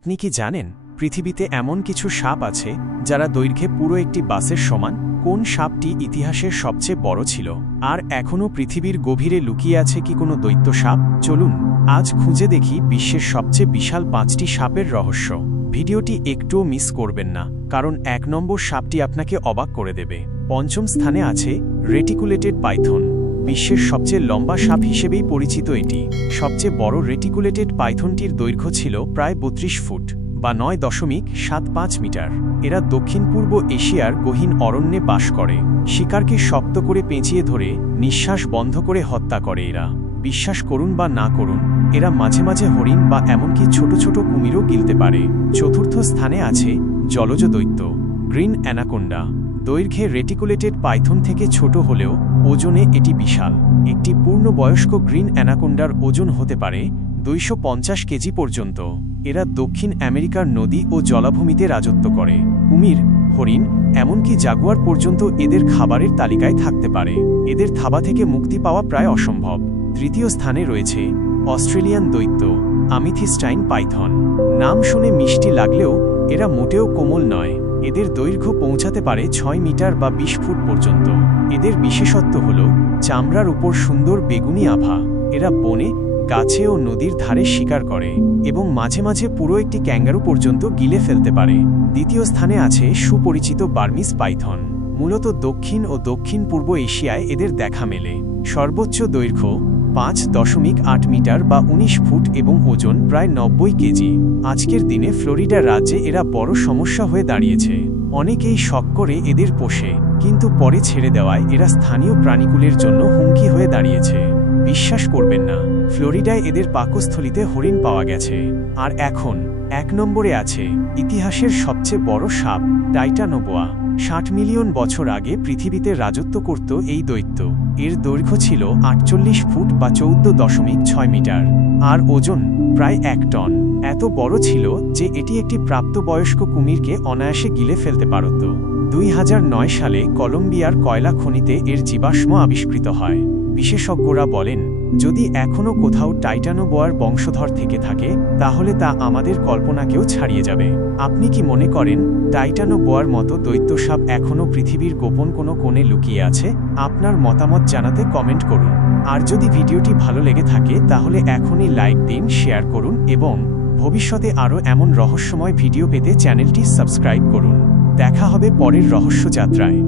আপনি কি জানেন পৃথিবীতে এমন কিছু সাপ আছে যারা দৈর্ঘ্যে পুরো একটি বাসের সমান? কোন সাপটি ইতিহাসের সবচেয়ে বড় ছিল? আর এখনও পৃথিবীর গভীরে লুকিয়ে আছে কি কোনো দৈত্য সাপ? চলুন আজ খুঁজে দেখি বিশ্বের সবচেয়ে বিশাল ৫টি সাপের রহস্য। ভিডিওটি একটুও মিস করবেন না, কারণ ১ নম্বর সাপটি আপনাকে অবাক করে দেবে। পঞ্চম স্থানে আছে রেটিকুলেটেড পাইথন। বিশ্বের সবচেয়ে লম্বা সাপ হিসেবেই পরিচিত এটি। সবচেয়ে বড় রেটিকুলেটেড পাইথনটির দৈর্ঘ্য ছিল প্রায় ৩২ ফুট বা ৯.৭৫ মিটার। এরা দক্ষিণ পূর্ব এশিয়ার গহীন অরণ্যে বাস করে। শিকারকে শক্ত করে পেঁচিয়ে ধরে নিঃশ্বাস বন্ধ করে হত্যা করে এরা। বিশ্বাস করুন বা না করুন, এরা মাঝে মাঝে হরিণ বা এমনকি ছোট ছোট কুমিরও গিলতে পারে। চতুর্থ স্থানে আছে জলজ দৈত্য গ্রিন অ্যানাকোন্ডা। দৈর্ঘ্যে রেটিকুলেটেড পাইথন থেকে ছোট হলেও ওজনে এটি বিশাল। একটি পূর্ণবয়স্ক গ্রিন অ্যানাকোন্ডার ওজন হতে পারে ২৫০ কেজি পর্যন্ত। এরা দক্ষিণ আমেরিকার নদী ও জলাভূমিতে রাজত্ব করে। কুমির, হরিণ, এমনকি জাগুয়ার পর্যন্ত এদের খাবারের তালিকায় থাকতে পারে। এদের থাবা থেকে মুক্তি পাওয়া প্রায় অসম্ভব। তৃতীয় স্থানে রয়েছে অস্ট্রেলিয়ান দৈত্য আমিথিস্টাইন পাইথন। নাম শুনে মিষ্টি লাগলেও এরা মোটেও কোমল নয়। এদের দৈর্ঘ্য পৌঁছাতে পারে ৬ মিটার বা ২০ ফুট পর্যন্ত। এদের বিশেষত্ব হল চামড়ার উপর সুন্দর বেগুনি আভা। এরা বনে, গাছে ও নদীর ধারে শিকার করে এবং মাঝে মাঝে পুরো একটি ক্যাঙ্গারু পর্যন্ত গিলে ফেলতে পারে। দ্বিতীয় স্থানে আছে সুপরিচিত বার্মিজ পাইথন। মূলত দক্ষিণ ও দক্ষিণ পূর্ব এশিয়ায় এদের দেখা মেলে। সর্বোচ্চ দৈর্ঘ্য ৫.৮ মিটার বা ১৯ ফুট এবং ওজন প্রায় ৯০ কেজি। আজকের দিনে ফ্লোরিডা রাজ্যে এরা বড় সমস্যা হয়ে দাঁড়িয়েছে। অনেকেই শখ করে এদের পোষে, কিন্তু পরে ছেড়ে দেওয়ায় এরা স্থানীয় প্রাণীকুলের জন্য হুমকি হয়ে দাঁড়িয়েছে। বিশ্বাস করবেন না, ফ্লোরিডায় এদের পাকস্থলিতে হরিণ পাওয়া গেছে। আর এখন ১ নম্বরে আছে ইতিহাসের সবচেয়ে বড় সাপ টাইটানোবোয়া। ৬০ মিলিয়ন বছর আগে পৃথিবীতে রাজত্ব করত এই দৈত্য। এর দৈর্ঘ্য ছিল ৪৮ ফুট বা ১৪.৬ মিটার আর ওজন প্রায় ১ টন। এত বড় ছিল যে এটি একটি প্রাপ্তবয়স্ক কুমিরকে অনায়াসে গিলে ফেলতে পারত। ২০০৯ সালে কলম্বিয়ার কয়লা খনিতে এর জীবাশ্ম আবিষ্কৃত হয়। বিশেষজ্ঞরা বলেন, যদি এখনও কোথাও টাইটানোবোয়ার বংশধর থেকে থাকে তাহলে তা আমাদের কল্পনাকেও ছাড়িয়ে যাবে। আপনি কি মনে করেন টাইটানোবোয়ার মতো দৈত্য সাপ এখনও পৃথিবীর গোপন কোনো কোণে লুকিয়ে আছে? আপনার মতামত জানাতে কমেন্ট করুন। আর যদি ভিডিওটি ভালো লেগে থাকে তাহলে এখনই লাইক দিন, শেয়ার করুন এবং ভবিষ্যতে আরও এমন রহস্যময় ভিডিও পেতে চ্যানেলটি সাবস্ক্রাইব করুন। দেখা হবে পরের রহস্য যাত্রায়।